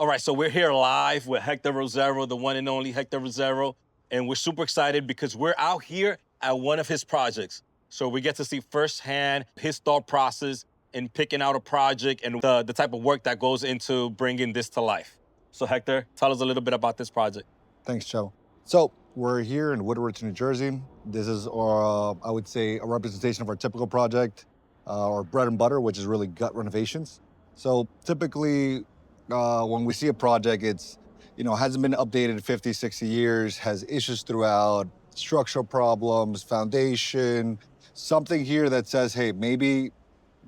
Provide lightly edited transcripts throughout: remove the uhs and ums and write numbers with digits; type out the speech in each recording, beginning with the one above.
All right, so we're here live with Hector Rosero, the one and only Hector Rosero, and we're super excited because we're out here at one of his projects. So we get to see firsthand his thought process in picking out a project and the type of work that goes into bringing this to life. So Hector, tell us a little bit about this project. Thanks, Joe. So we're here in Woodridge, New Jersey. This is, I would say, a representation of our typical project, our bread and butter, which is really gut renovations. So typically, when we see a project, it's, hasn't been updated in 50, 60 years, has issues throughout, structural problems, foundation, something here that says, hey, maybe,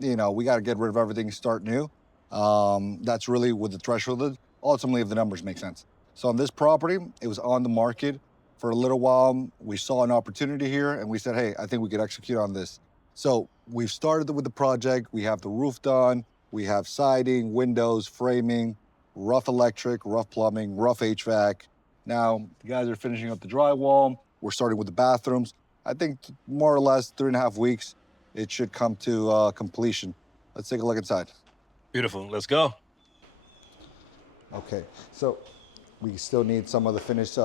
we got to get rid of everything, start new. That's really what the threshold is. Ultimately, if the numbers make sense. So on this property, it was on the market for a little while. We saw an opportunity here and we said, hey, I think we could execute on this. So we've started with the project. We have the roof done. We have siding, windows, framing, rough electric, rough plumbing, rough HVAC. Now the guys are finishing up the drywall. We're starting with the bathrooms. I think more or less 3.5 weeks, it should come to completion. Let's take a look inside. Beautiful, let's go. Okay, so we still need some of the finished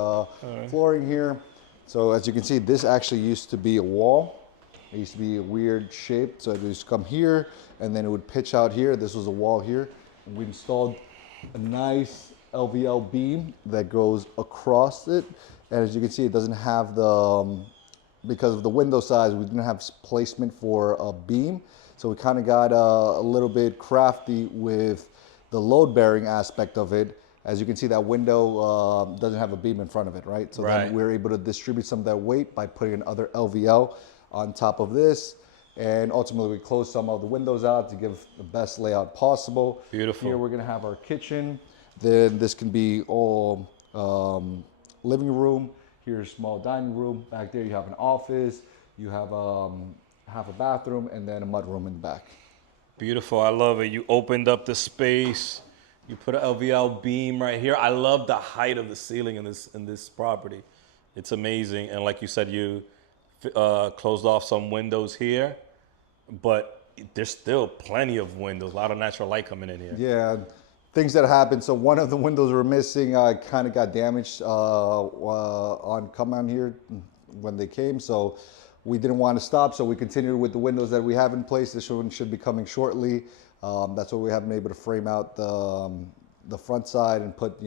flooring here. So as you can see, this actually used to be a wall. It used to be a weird shape. So it used to come here and then it would pitch out here. This was a wall here. And we installed a nice LVL beam that goes across it. And as you can see, it doesn't have the, because of the window size, we didn't have placement for a beam. So we kind of got a little bit crafty with the load bearing aspect of it. As you can see, that window doesn't have a beam in front of it, right? So then we're able to distribute some of that weight by putting another LVL on top of this. And ultimately, we close some of the windows out to give the best layout possible. Beautiful. Here, we're gonna have our kitchen. Then this can be all living room. Here's a small dining room. Back there, you have an office. You have half a bathroom and then a mudroom in the back. Beautiful, I love it. You opened up the space. You put an LVL beam right here. I love the height of the ceiling in this property. It's amazing. And like you said, you closed off some windows here, but there's still plenty of windows, a lot of natural light coming in here. Yeah, things that happened. So one of the windows were missing, kind of got damaged on come on here when they came. So we didn't want to stop, so we continued with the windows that we have in place. This one should be coming shortly. That's what we haven't been able to frame out the front side and put,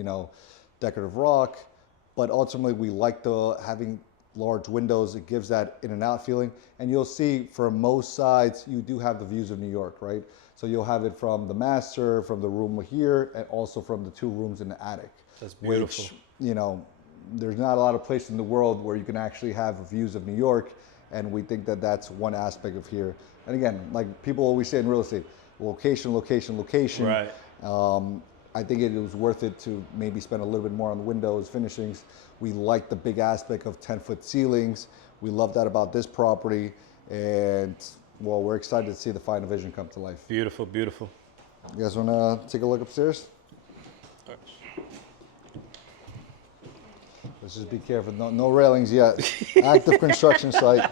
decorative rock. But ultimately, we like having large windows. It gives that in and out feeling. And you'll see for most sides, you do have the views of New York, right? So you'll have it from the master, from the room here, and also from the 2 rooms in the attic. That's beautiful. Which, there's not a lot of places in the world where you can actually have views of New York. And we think that that's one aspect of here. And again, like people always say in real estate, location, location, location. Right. I think it was worth it to maybe spend a little bit more on the windows, finishings. We like the big aspect of 10-foot ceilings. We love that about this property. And well, we're excited to see the final vision come to life. Beautiful, beautiful. You guys want to take a look upstairs? Let's just be careful. No railings yet. Active construction site.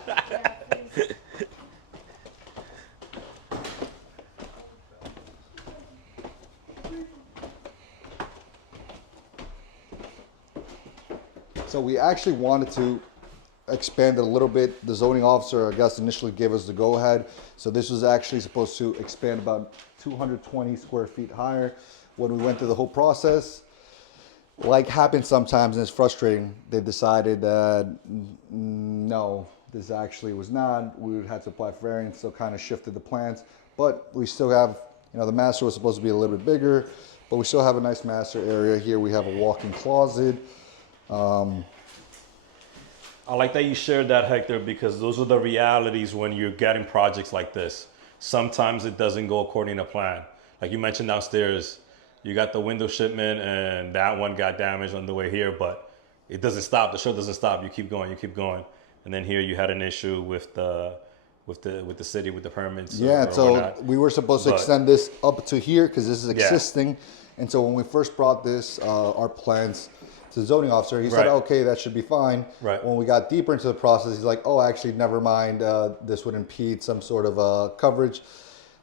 So we actually wanted to expand it a little bit. The zoning officer, I guess, initially gave us the go-ahead. So this was actually supposed to expand about 220 square feet higher. When we went through the whole process, like happens sometimes and it's frustrating, they decided that no, this actually was not. We would have to apply for variance, so kind of shifted the plans. But we still have, the master was supposed to be a little bit bigger, but we still have a nice master area here. We have a walk-in closet. I like that you shared that, Hector, because those are the realities when you're getting projects like this. Sometimes it doesn't go according to plan. Like you mentioned downstairs, you got the window shipment and that one got damaged on the way here, but it doesn't stop. The show doesn't stop. You keep going, you keep going. And then here you had an issue with the city, with the permits. Yeah, so we were supposed to extend this up to here because this is existing. Yeah. And so when we first brought this, our plans to the zoning officer, he said, okay, that should be fine. Right. When we got deeper into the process, he's like, oh, actually, never mind. This would impede some sort of coverage.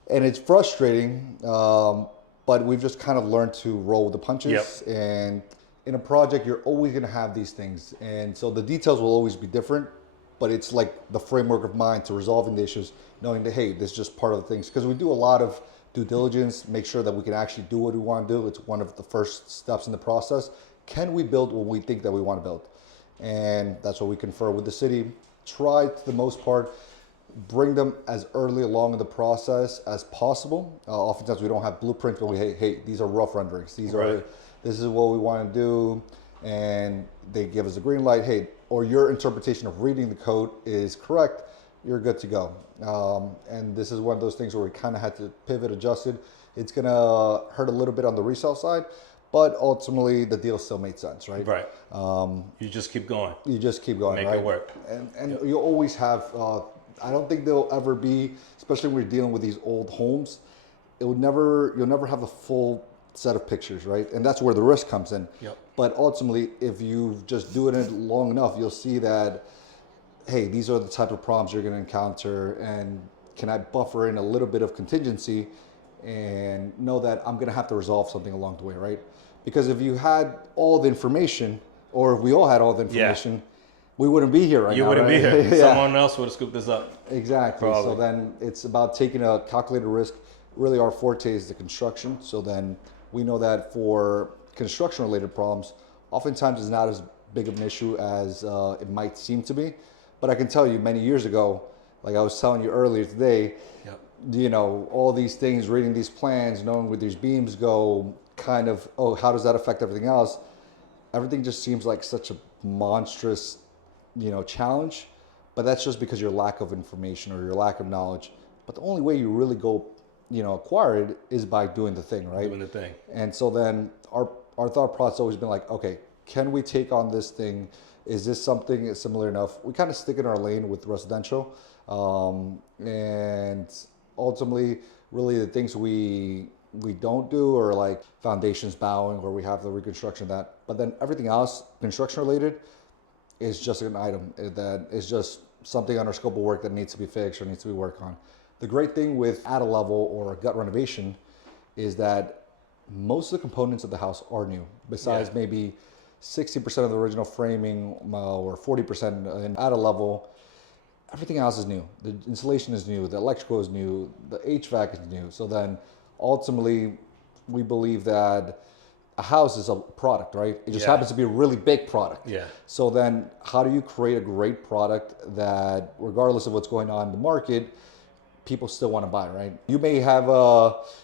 And it's frustrating but we've just kind of learned to roll with the punches. Yep. And in a project, you're always going to have these things. And so the details will always be different, but it's like the framework of mind to resolving the issues, knowing that, hey, this is just part of the things. Because we do a lot of due diligence, make sure that we can actually do what we want to do. It's one of the first steps in the process. Can we build what we think that we want to build? And that's what we confer with the city. Try to the most part, bring them as early along in the process as possible. Oftentimes we don't have blueprints, but hey, these are rough renderings. This is what we want to do. And they give us a green light. Hey, or your interpretation of reading the code is correct. You're good to go. And this is one of those things where we kind of had to pivot, adjusted. It's going to hurt a little bit on the resale side, but ultimately the deal still made sense, right? Right. You just keep going. You just keep going, Make right? it work. And you always have, I don't think there'll ever be, especially when you're dealing with these old homes, you'll never have the full set of pictures, right? And that's where the risk comes in. Yep. But ultimately, if you just do it long enough, you'll see that, hey, these are the type of problems you're going to encounter, and can I buffer in a little bit of contingency and know that I'm going to have to resolve something along the way, right? Because if you had all the information, or if we all had all the information, we wouldn't be here right now. You wouldn't be right? here. Someone else would have scooped this up. Exactly. Probably. So then it's about taking a calculated risk. Really, our forte is the construction. So then we know that for construction-related problems, oftentimes it's not as big of an issue as it might seem to be. But I can tell you, many years ago, like I was telling you earlier today, Yep. you know, all these things, reading these plans, knowing where these beams go, kind of, oh, how does that affect everything else? Everything just seems like such a monstrous, challenge. But that's just because your lack of information or your lack of knowledge. But the only way you really go, acquire it is by doing the thing, right? Doing the thing. And so then our thought process has always been like, okay, can we take on this thing? Is this something similar enough? We kind of stick in our lane with residential. And ultimately, really the things we don't do are like foundations bowing, or we have the reconstruction of that. But then everything else, construction related, is just an item that is just something on our scope of work that needs to be fixed or needs to be worked on. The great thing with at a level or a gut renovation is that most of the components of the house are new, besides maybe 60% of the original framing or 40% in at a level. Everything else is new. The insulation is new, the electrical is new, the HVAC is new. So then ultimately we believe that a house is a product, right? It just happens to be a really big product. Yeah. So then how do you create a great product that, regardless of what's going on in the market, people still want to buy, right? You may have,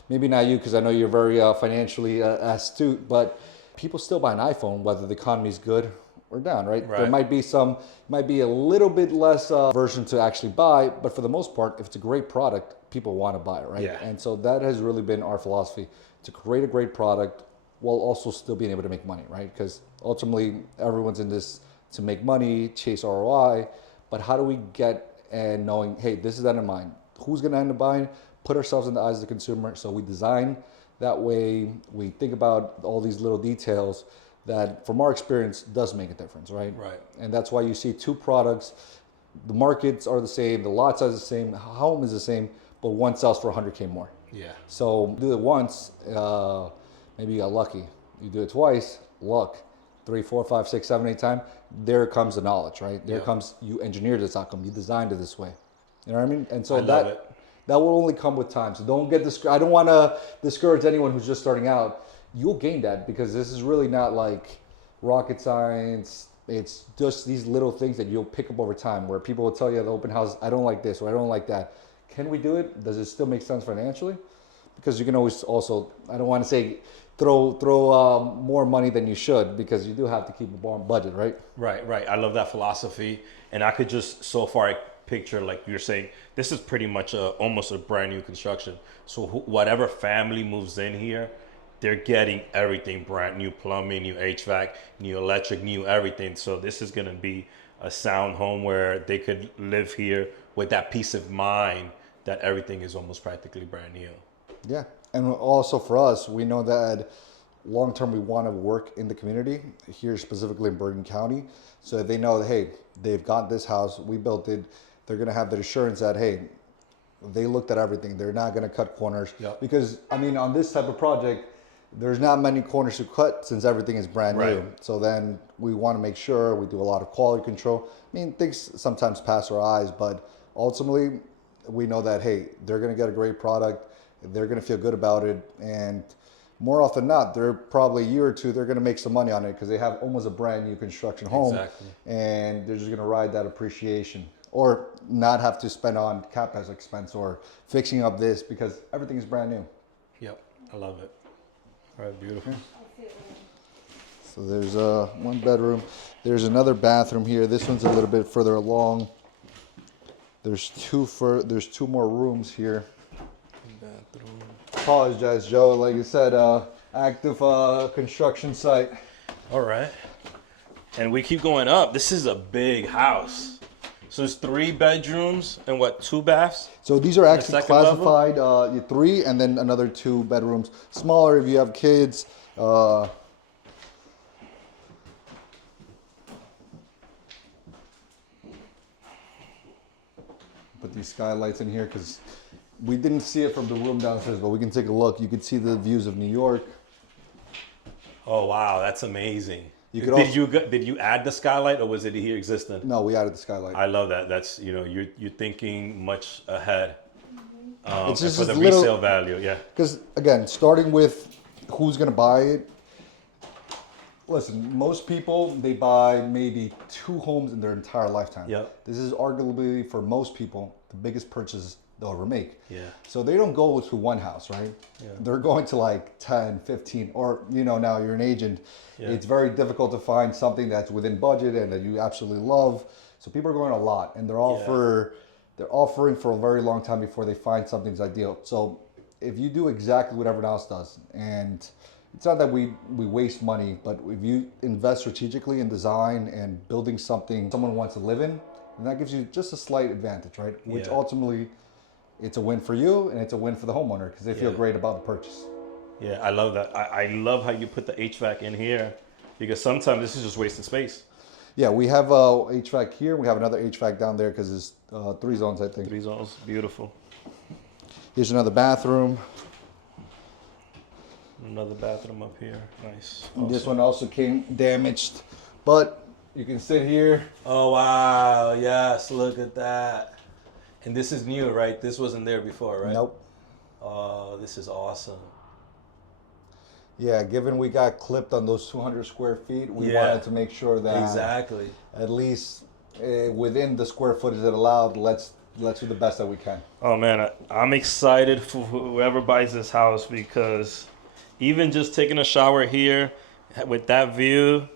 maybe not you, because I know you're very financially astute, but people still buy an iPhone, whether the economy is good or down, right? There might be a little bit less version to actually buy, but for the most part, if it's a great product, people want to buy it, right? Yeah. And so that has really been our philosophy, to create a great product while also still being able to make money, right? Because ultimately, everyone's in this to make money, chase ROI, but how do we get and knowing, hey, this is that in mind. Who's going to end up buying? Put ourselves in the eyes of the consumer. So we design that way. We think about all these little details that, from our experience, does make a difference, right? Right. And that's why you see two products. The markets are the same. The lot size is the same. The home is the same, but one sells for 100K more. Yeah. So do it once, maybe you got lucky. You do it twice, luck. 3, 4, 5, 6, 7, 8 times. There comes the knowledge, right? There comes, you engineered this outcome. You designed it this way. You know what I mean? And so that will only come with time. So don't get discouraged. I don't want to discourage anyone who's just starting out. You'll gain that, because this is really not like rocket science. It's just these little things that you'll pick up over time, where people will tell you at the open house, I don't like this or I don't like that. Can we do it? Does it still make sense financially? Because you can always also, I don't want to say throw more money than you should, because you do have to keep a budget, right? Right. I love that philosophy. And I could just so far picture, like you're saying, this is pretty much almost a brand new construction. So whatever family moves in here, they're getting everything brand new: plumbing, new HVAC, new electric, new everything. So this is going to be a sound home where they could live here with that peace of mind that everything is almost practically brand new. Yeah. And also for us, we know that long term we want to work in the community here, specifically in Bergen County. So they know that, hey, they've got this house, we built it. They're going to have the assurance that, hey, They looked at everything. They're not going to cut corners. Yep. Because, I mean, on this type of project, there's not many corners to cut since everything is brand new. Right. So then we want to make sure we do a lot of quality control. I mean, things sometimes pass our eyes, but ultimately we know that, hey, they're going to get a great product. They're going to feel good about it. And more often than not, they're probably a year or two, they're going to make some money on it because they have almost a brand new construction home. Exactly. And they're just going to ride that appreciation or not have to spend on CapEx expense or fixing up this because everything is brand new. Yep, I love it. All right, beautiful. So there's one bedroom. There's another bathroom here. This one's a little bit further along. There's two more rooms here. Bathroom. Apologize, Joe. Like you said, active construction site. All right. And we keep going up. This is a big house. So it's 3 bedrooms and what, 2 baths? So these are actually second level? classified 3 and then another 2 bedrooms. Smaller if you have kids. Put these skylights in here because we didn't see it from the room downstairs, but we can take a look. You can see the views of New York. Oh wow, that's amazing. You could Did you add the skylight or was it here existent? No, we added the skylight. I love that. That's you're thinking much ahead. It's just for the little, resale value, yeah. Because again, starting with who's gonna buy it. Listen, most people they buy maybe 2 homes in their entire lifetime. Yep. This is arguably for most people the biggest purchase they'll ever make. Yeah. So they don't go to one house, right? Yeah. They're going to like 10, 15, or now you're an agent. Yeah. It's very difficult to find something that's within budget and that you absolutely love. So people are going a lot, and they're offering for a very long time before they find something that's ideal. So if you do exactly what everyone else does, and it's not that we waste money, but if you invest strategically in design and building something someone wants to live in, and that gives you just a slight advantage, right? Which ultimately, it's a win for you and it's a win for the homeowner because they feel great about the purchase. Yeah, I love that. I love how you put the HVAC in here because sometimes this is just wasting space. Yeah, we have HVAC here. We have another HVAC down there because there's 3 zones, I think. 3 zones, beautiful. Here's another bathroom. Another bathroom up here, nice. This one also came damaged, but you can sit here. Oh wow, yes, look at that. And this is new, right? This wasn't there before, right? Nope. Oh, this is awesome. Yeah, given we got clipped on those 200 square feet, we wanted to make sure that exactly at least within the square footage that allowed, let's do the best that we can. Oh man, I'm excited for whoever buys this house because even just taking a shower here with that view,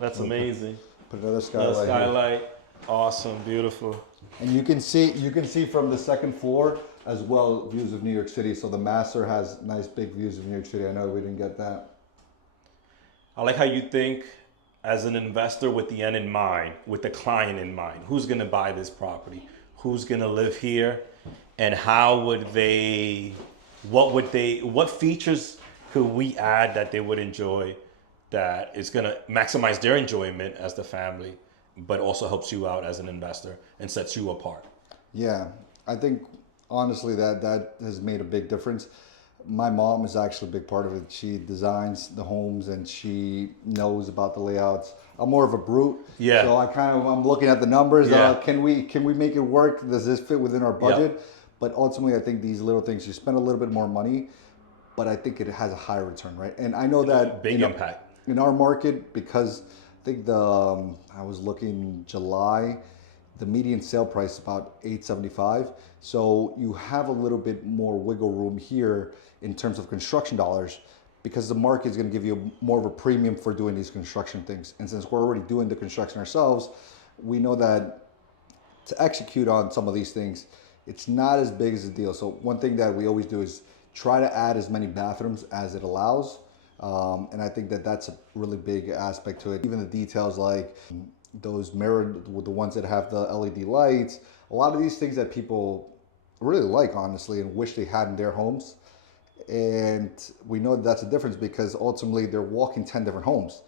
that's amazing. Put another skylight. The skylight, awesome, beautiful. And you can see from the second floor as well views of New York City. So the master has nice big views of New York City. I know we didn't get that. I like how you think as an investor with the end in mind, with the client in mind. Who's gonna buy this property? Who's gonna live here? And what features could we add that they would enjoy that is gonna maximize their enjoyment as the family, but also helps you out as an investor and sets you apart? Yeah, I think honestly that has made a big difference. My mom is actually a big part of it. She designs the homes and she knows about the layouts. I'm more of a brute. Yeah. So I'm looking at the numbers. Yeah. Can we make it work? Does this fit within our budget? Yep. But ultimately, I think these little things, you spend a little bit more money, but I think it has a higher return, right? And I know that big impact in our market, because I think I was looking July, the median sale price is about $875. So you have a little bit more wiggle room here in terms of construction dollars, because the market is going to give you more of a premium for doing these construction things. And since we're already doing the construction ourselves, we know that to execute on some of these things, it's not as big as a deal. So one thing that we always do is try to add as many bathrooms as it allows. And I think that that's a really big aspect to it. Even the details like those mirrored, the ones that have the LED lights, a lot of these things that people really like, honestly, and wish they had in their homes. And we know that's a difference because ultimately they're walking 10 different homes.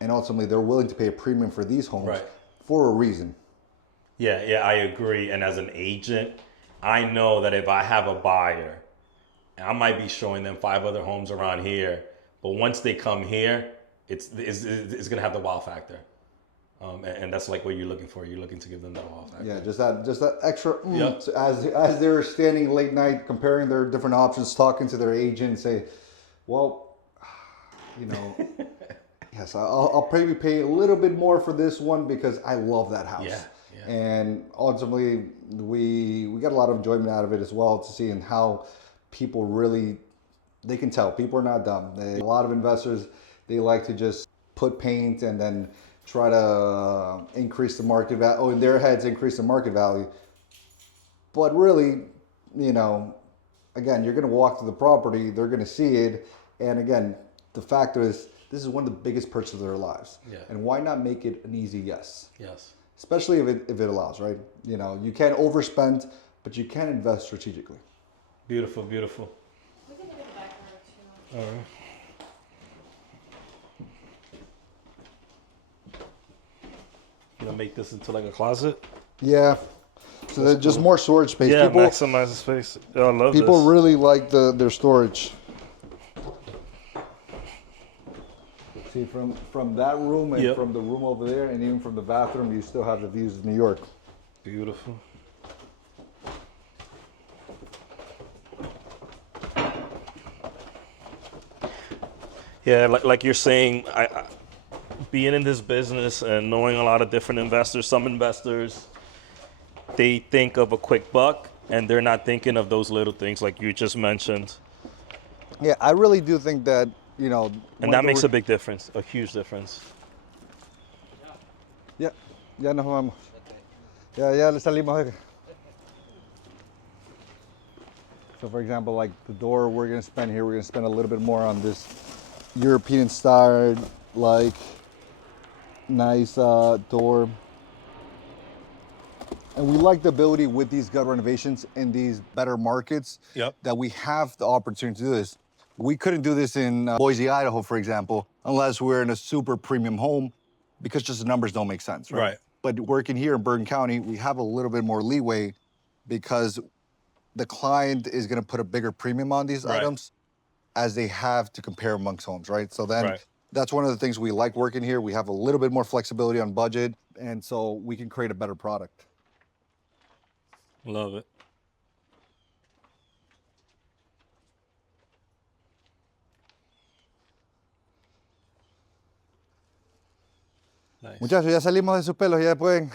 And ultimately they're willing to pay a premium for these homes for a reason. Yeah, I agree. And as an agent, I know that if I have a buyer, I might be showing them 5 other homes around here, but once they come here, it's gonna have the wow factor, and that's like what you're looking for. You're looking to give them that wow factor. Yeah, just that extra. Yep. So as they're standing late night comparing their different options, talking to their agent, say, well, you know, yes, I'll probably pay a little bit more for this one because I love that house. Yeah. And ultimately, we got a lot of enjoyment out of it as well, to seeing how people really, they can tell people are not dumb. A lot of investors, they like to just put paint and then try to increase the market value. Oh, in their heads, increase the market value. But really, you know, again, you're going to walk to the property, they're going to see it, and again, the factor is this is one of the biggest purchases of their lives. Yeah. And why not make it an easy yes? Yes. Especially if it allows, right? You know, you can't overspend, but you can invest strategically. Beautiful, beautiful. We can do the back door too. All right. Gonna make this into like a closet. Yeah. So there's just more storage space. Yeah, People, maximize the space. I love people this. really like their storage. See, from that room and Yep. from the room over there, and even from the bathroom, you still have the views of New York. Beautiful. Yeah, like you're saying, I being in this business and knowing a lot of different investors, some investors, they think of a quick buck and they're not thinking of those little things like you just mentioned. Yeah, I really do think that, you know, And that makes a big difference, a huge difference. Yeah, ya nos vamos. Ya le salimos. So for example, like the door we're gonna spend here, we're gonna spend a little bit more on this European style, like nice door. And we like the ability with these gut renovations in these better markets that we have the opportunity to do this. We couldn't do this in Boise, Idaho, for example, unless we're in a super premium home, because just the numbers don't make sense, right? Right. But working here in Bergen County, we have a little bit more leeway because the client is going to put a bigger premium on these items as they have to compare amongst homes, right? So then that's one of the things we like working here. We have a little bit more flexibility on budget, and so we can create a better product. Love it. Nice. Muchachos, ya salimos de sus pelos, ya pueden.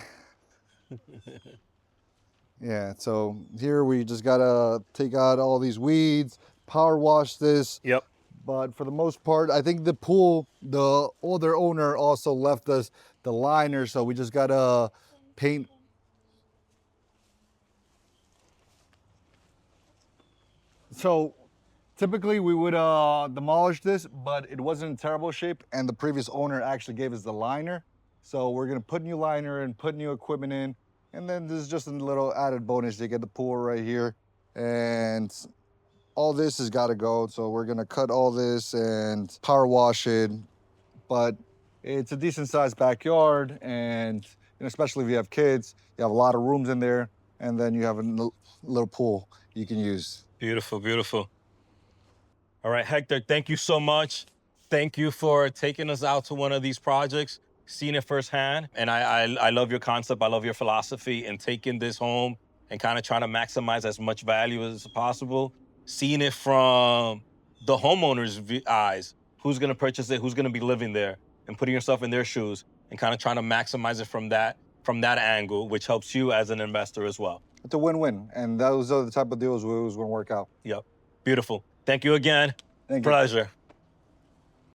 Yeah, so here we just gotta take out all these weeds, power wash this. Yep. But for the most part, I think the pool, the older owner also left us the liner, so we just gotta paint. So typically we would demolish this, but it wasn't in terrible shape, and the previous owner actually gave us the liner. So we're gonna put new liner and put new equipment in, and then this is just a little added bonus. You get the pool right here, and all this has got to go. So we're gonna cut all this and power wash it, but it's a decent sized backyard, and especially if you have kids, you have a lot of rooms in there, and then you have a little pool you can use. Beautiful, beautiful. All right, Hector, thank you so much. Thank you for taking us out to one of these projects, seeing it firsthand. And I love your concept. I love your philosophy in taking this home and kind of trying to maximize as much value as possible. Seeing it from the homeowner's eyes, who's going to purchase it, who's going to be living there, and putting yourself in their shoes and kind of trying to maximize it from that angle, which helps you as an investor as well. It's a win-win, and those are the type of deals we always want to work out. Yep. Beautiful. Thank you again. Thank you. Pleasure.